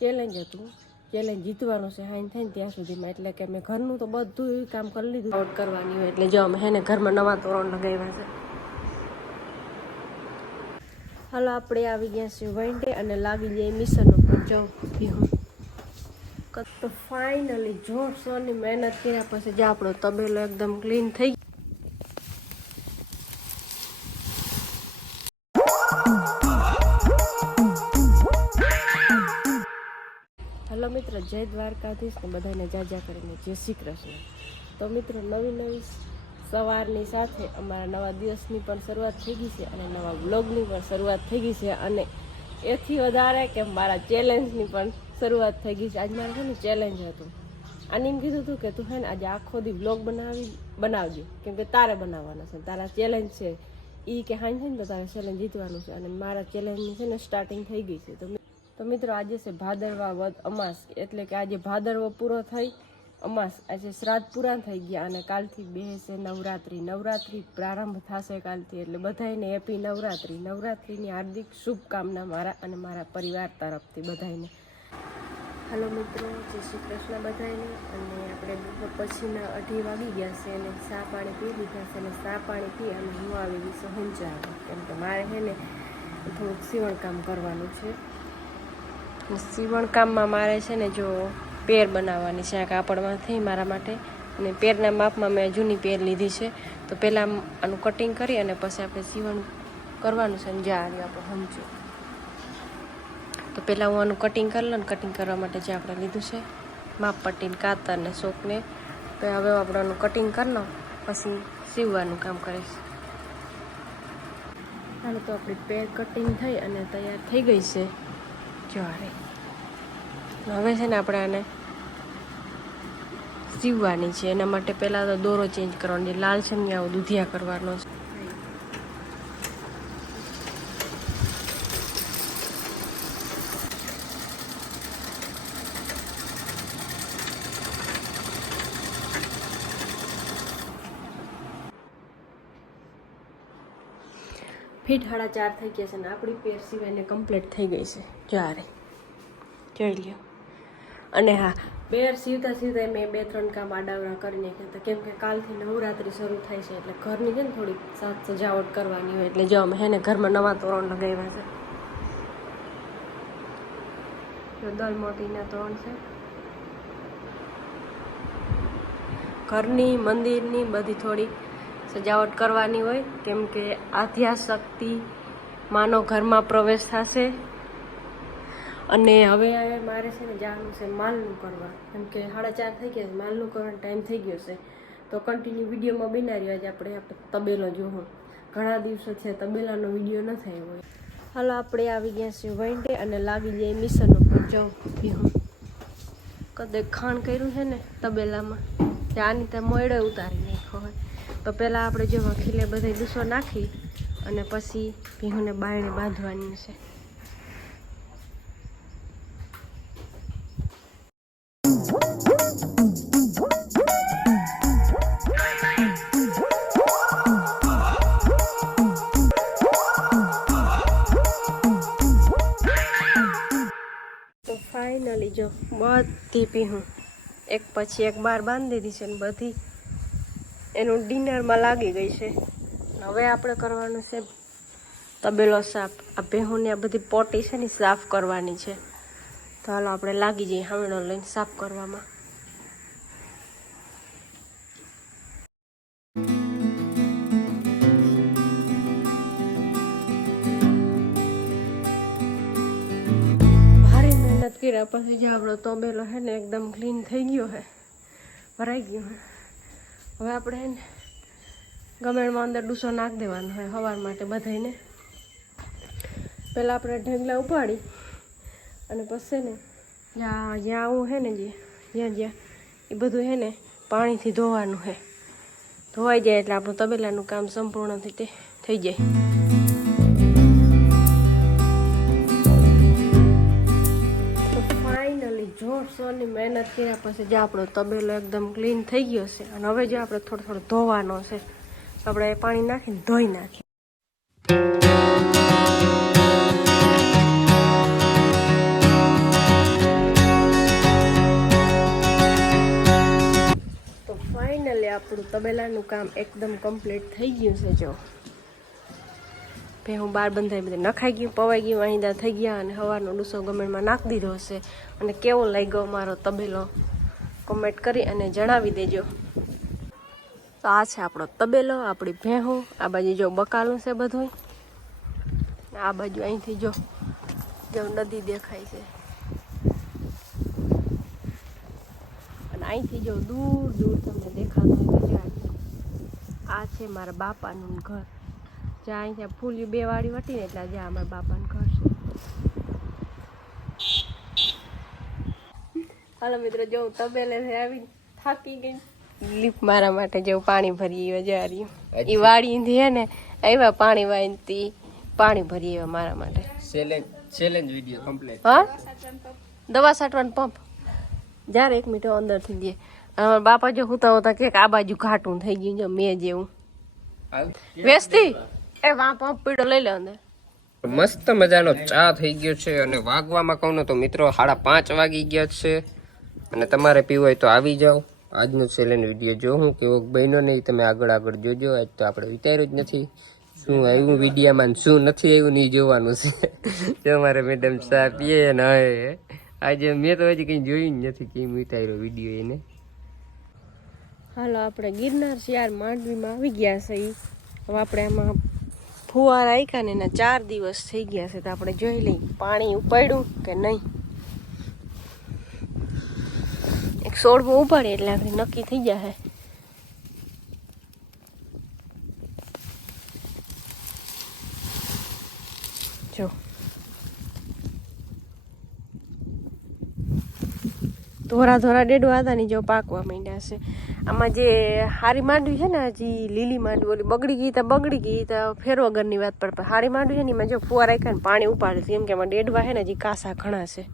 Challenge હતું, challenge જીતવાનું છે હાઈન થઈને ત્યાં સુધીમાં. એટલે કે મેં ઘરનું તો બધું કામ કરી લીધું આઉટ કરવાની હોય. એટલે જો અમે હે ને ઘરમાં નવા તોરણ લગાવ્યા છે. હાલો આપણે આવી ગયા છીએ વેન્ડે અને લાગી જાય મિશન ઉપર. જો તો ફાઇનલી જોરશોરની મહેનત કર્યા પછી જે આપણો તબેલો એકદમ ક્લીન થઈ ગયો. હલો મિત્ર, જય દ્વારકાધીશ ને બધાને જાજા કરીને જય શ્રી કૃષ્ણ. તો મિત્રો નવી સવારની સાથે અમારા નવા દિવસની પણ શરૂઆત થઈ ગઈ છે અને નવા વ્લોગની પણ શરૂઆત થઈ ગઈ છે. અને એથી વધારે કે મારા ચેલેન્જની પણ શરૂઆત થઈ ગઈ છે. આજ મારે છે ને ચેલેન્જ હતું. આને એમ કીધું હતું કે તું છે ને આજે આખો દી વ્લોગ બનાવજો, કેમ કે તારે બનાવવાના છે, તારા ચેલેન્જ છે એ કે હાઈ છે ને તો તારે ચેલેન્જ જીતવાનું છે. અને મારા ચેલેન્જની છે ને સ્ટાર્ટિંગ થઈ ગઈ છે. તો મિત્રો આજે છે ભાદરવા વદ અમાસ, એટલે કે આજે ભાદરવો પૂરો થઈ અમાસ, આજે શ્રાદ્ધ પૂરા થઈ ગયા અને કાલથી બેસે નવરાત્રિ પ્રારંભ થશે કાલથી. એટલે બધાને હેપી નવરાત્રિની હાર્દિક શુભકામના મારા અને મારા પરિવાર તરફથી બધાને. હાલો મિત્રો, જય શ્રી કૃષ્ણ બધાને. અને આપણે બપોર પછીના 2:30 વાગી ગયા છે અને ચા પાણી પી લીધા છે. અને ચા પાણી પી અને હું આવી ગઈ છું હંચાવા, કેમ કે મારે છે ને થોડુંક સીવણકામ કરવાનું છે. સીવણકામમાં મારે છે ને જો પેર બનાવવાની છે આ કાપડમાંથી મારા માટે. અને પેરના માપમાં મેં જૂની પેર લીધી છે. તો પહેલાં આનું કટિંગ કરી અને પછી આપણે સીવણ કરવાનું છે. ને જ્યાં આવ્યું આપણે સમજો તો પહેલાં હું આનું કટિંગ કરી લઉં. કટિંગ કરવા માટે જે આપણે લીધું છે માપ પટ્ટીને કાતર ને શોકને, તો હવે આપણે આનું કટિંગ કરી લઉં પછી સીવવાનું કામ કરીશ. હાલો તો આપણી પેર કટિંગ થઈ અને તૈયાર થઈ ગઈ છે. હવે છે ને આપણે આને સીવવાની છે. એના માટે પહેલાં તો દોરો ચેન્જ કરવાનો છે. લાલ છે ને આવો દૂધિયા કરવાનો છે. ફીટ 4:30 થઈ ગયા છે ને આપણી પેર સિવાયને કમ્પ્લીટ થઈ ગઈ છે. જ્યારે જોઈ લ્યો. અને હા, પેર સીવતા મેં 2-3 કામ આડાવડા કરી નાખ્યા હતા, કેમ કે કાલથી નવરાત્રિ શરૂ થાય છે. એટલે ઘરની છે ને થોડીક સાજ સજાવટ કરવાની હોય. એટલે જો અમે હે ને ઘરમાં નવા તોરણ લગાવ્યા છે. જો દલમોટીના તોરણ છે. ઘરની મંદિરની બધી થોડી સજાવટ કરવાની હોય, કેમ કે આદ્યાશક્તિ માનો ઘરમાં પ્રવેશ થશે. અને હવે મારે છે ને જવાનું છે માલનું કરવા, કેમ કે 4:30 થઈ ગયા. માલનું કરવાનો ટાઈમ થઈ ગયો છે. તો કન્ટિન્યુ વિડીયોમાં બનાવી. આજે આપણે તબેલો જોવો, ઘણા દિવસો છે તબેલાનો વિડીયો ન થયો હોય. હાલો આપણે આવી ગયા છીએ વેન્ડે અને લાગી જાય મિશન ઉપર. જો કદે ખાણ કર્યું છે ને તબેલામાં, આની તો મોયડો ઉતારી નાખ્યો હોય. તો પહેલાં આપણે જો ખીલે બધા દૂસો નાખી અને પછી ભીહુને બાયણે બાંધવાની છે. તો ફાઇનલી જો બધી પીહું એક પછી એક બાર બાંધી દીધી છે ને બધી એનું ડિનરમાં લાગી ગઈ છે. હવે આપણે કરવાનું છે તબેલો સાફ. આ ભેહુંની આ બધી પોટી છે ને સાફ કરવાની છે. તો હાલો આપણે લાગી જઈએ હાવણો લઈને સાફ કરવામાં. ભારે મહેનત કર્યા પછી જે આપણો તબેલો છે ને એકદમ ક્લીન થઈ ગયો છે, ભરાઈ ગયો છે. હવે આપણે હે ને ગમેણમાં અંદર ડૂસો નાખી દેવાનો હોય સવાર માટે બધાને. પહેલાં આપણે ઢેગલા ઉપાડી અને પછી ને જ્યાં આવું છે ને જ્યાં એ બધું છે ને પાણીથી ધોવાનું છે. ધોવાઈ જાય એટલે આપણું તબેલાનું કામ સંપૂર્ણ થઈ જાય. જોરશોરની મહેનત કર્યા પછી જે આપણો તબેલો એકદમ ક્લીન થઈ ગયો છે. અને હવે જો આપણે થોડો ધોવાનો છે, તો આપણે પાણી નાખીને ધોઈ નાખીએ. આપણું તબેલાનું કામ એકદમ કમ્પ્લીટ થઈ ગયું છે. જો હું બાર બંધાઈ બધે નખાઈ ગયું, પવાઈ ગયું, અહીંદા થઈ ગયા અને સવારનો ડૂસો ગમેણમાં નાખી દીધો હશે. અને કેવો લાગ્યો મારો તબેલો કોમેન્ટ કરી અને જણાવી દેજો. તો આ છે આપણો તબેલો, આપણી ભેહું. આ બાજુ જો બકાલું છે બધું. આ બાજુ અહીંથી જો નદી દેખાય છે. અને અહીંથી જો દૂર દૂર તમને દેખાતું હોય તો જ્યાં આ છે મારા બાપાનું ઘર. જ્યાં અહીંયા ફૂલ્યું 2 વાળી વટી ને એટલે જ્યાં અમારા બાપાનું ઘર છે. હાલો મિત્રો, જો હું તબેલે આવી થાકી ગઈ. લીપ મારા માટે જેવું પાણી ભરી જા રહી. એ વાડી છે ને આવ્યા પાણી વાઈનથી પાણી ભરી આવ્યા મારા માટે. Challenge video complete. હા, દવા છાંટવાનું પંપ જ્યારે 1 મિનિટ અંદર થઈ દે. અમારા બાપા જો હુતા હોતા કે આ બાજુ ઘાટું થઈ ગયું. જો મેં જેવું વેસ્તી એ વા પંપ પીડો લઈ લે અંદર. મસ્ત મજાનો ચા થઈ ગયો છે અને વાગવામાં કહું ને તો મિત્રો 5:30 વાગી ગયા છે. અને તમારે પીવું હોય તો આવી જાઓ. આજનો ચેલેન્જ વિડીયો જો હું કેવો બન્યો નહીં તમે આગળ જોજો. આજ તો આપણે વિચાર્યું જ નથી શું આવ્યું વિડીયામાં શું નથી આવ્યું નહીં જોવાનું છે. જો મારે મેડમ ચા પીએ ને આજે મેં તો હજી કંઈ જોયું જ નથી કેમ વિચાર્યો વિડીયો એને. હાલો આપણે ગિરનાર શિયાર માંડવીમાં આવી ગયા છે. હવે આપણે આમાં ફુવારા આખ્યા ને એના 4 દિવસ થઈ ગયા છે. તો આપણે જોઈ લઈએ પાણી ઉપાડ્યું કે નહીં. એક સોડમાં ઉપાડીએ એટલે આપણે નક્કી થઈ જાય. જો ધોરા ડેડવા હતા ને જો પાકવા માંડ્યા છે. આમાં જે હારી માંડવી છે ને હજી લીલી માંડવી ઓલી બગડી ગઈ તો ફેર વગરની વાત પર હારી માંડવી છે ને એમાં જો ફુવા રાખ્યા ને પાણી ઉપાડે છે. એમ કે એમાં ડેડવા છે ને હજી કાસા ઘણા છે.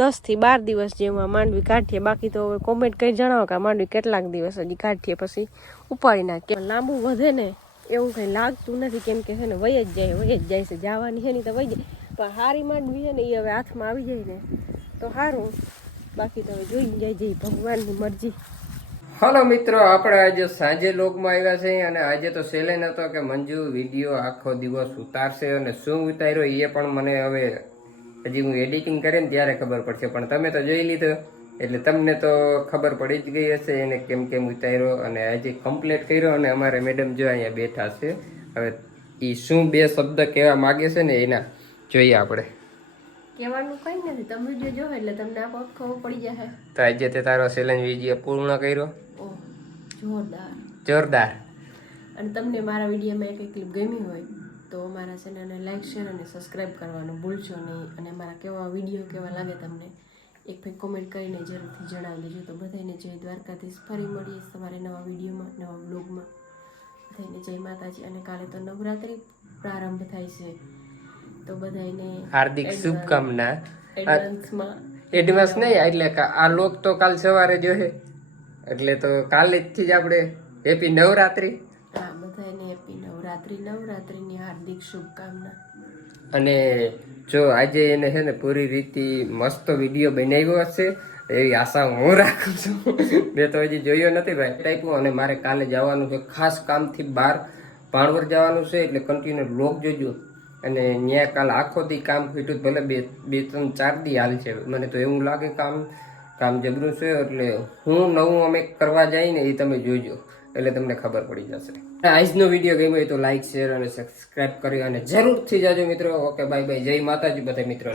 10 થી 12 દિવસ જેમાં માંડવી કાઢીએ. બાકી તો હવે કોમેન્ટ કરી જણાવો કે માંડવી કેટલાક દિવસ હજી કાઢીએ પછી ઉપાડી નાખીએ. લાંબુ વધે ને એવું કંઈ લાગતું નથી કેમ કે છે ને વહી જ જાય છે. જવાની છે ને તો વહી જાય. પણ હારી માંડવી છે ને એ હવે હાથમાં આવી જાય ને તો સારું. બાકી તો હવે જોઈ જાય ભગવાનની મરજી. હાલો મિત્રો, આપણે આજે સાંજે લોગમાં આવ્યા છે અને આજે તો ચેલેન્જ હતો કે મંજુ વિડીયો આખો દિવસ ઉતારશે અને શું ઉતાર્યો એ પણ મને હવે હજી હું એડિટિંગ કરીને ત્યારે ખબર પડશે. પણ તમે તો જોઈ લીધો એટલે તમને તો ખબર પડી જ ગઈ હશે એને કેમ ઉતાર્યો. અને આજે કમ્પ્લીટ કર્યો અને અમારે મેડમ જો અહીંયા બેઠા છે. હવે એ શું 2 શબ્દ કહેવા માગે છે ને એના જોઈએ આપણે. કહેવાનું કઈ નથી, તમે વિડીયો જોવો એટલે તમને આ ખબર પડી જાય. તો આજે તે તારો ચેલેન્જ વિડીયો પૂર્ણ કર્યો. ઓહ જોરદાર. અને તમને મારા વિડીયોમાં એક ક્લિપ ગમી હોય તો મારા ચેનલને લાઈક શેર અને સબસ્ક્રાઈબ કરવાનું ભૂલશો નહીં. અને મારા વિડીયો કેવા લાગે તમને એક ભાઈ કોમેન્ટ કરીને જરૂરથી જણાવી દેજો. તો બધાને જય દ્વારકાધીશ. ફરી મળીએ સવારે નવા વિડીયોમાં, નવા બ્લોગમાં. બધાને જય માતાજી. અને કાલે તો નવરાત્રિ પ્રારંભ થાય છે તો બધાને હાર્દિક શુભકામના. એડવાન્સ નહીં એટલે આ લોક તો કાલ સવારે જોશે એટલે તો કાલેથી જ આપણે હેપી નવરાત્રિ. હા, બધાને હેપી નવરાત્રિની હાર્દિક શુભકામના. અને જો આજે એને છે ને પૂરી રીતે મસ્ત વિડીયો બનાવ્યો હશે એવી આશા હું રાખું છું. મેં તો હજી જોયો નથી ભાઈ ટાઈપનું. અને મારે કાલે જવાનું છે ખાસ કામથી બહાર ભાણવર જવાનું છે એટલે કન્ટિન્યુ બ્લોગ જોજો. અને ત્યાં કાલ આખો દી કામ ફીટું ભલે 2-3-4 દી હાલ છે. મને તો એવું લાગે કામ જબરું છે. એટલે હું નવું અમે કરવા જાય ને એ તમે જોજો એટલે તમને ખબર પડી જશે. આજનો વિડીયો ગમ્યો હોય તો લાઈક શેર અને સબસ્ક્રાઈબ કરી અને જરૂરથી જાજો મિત્રો. Okay bye bye. જય માતાજી બધા મિત્રો.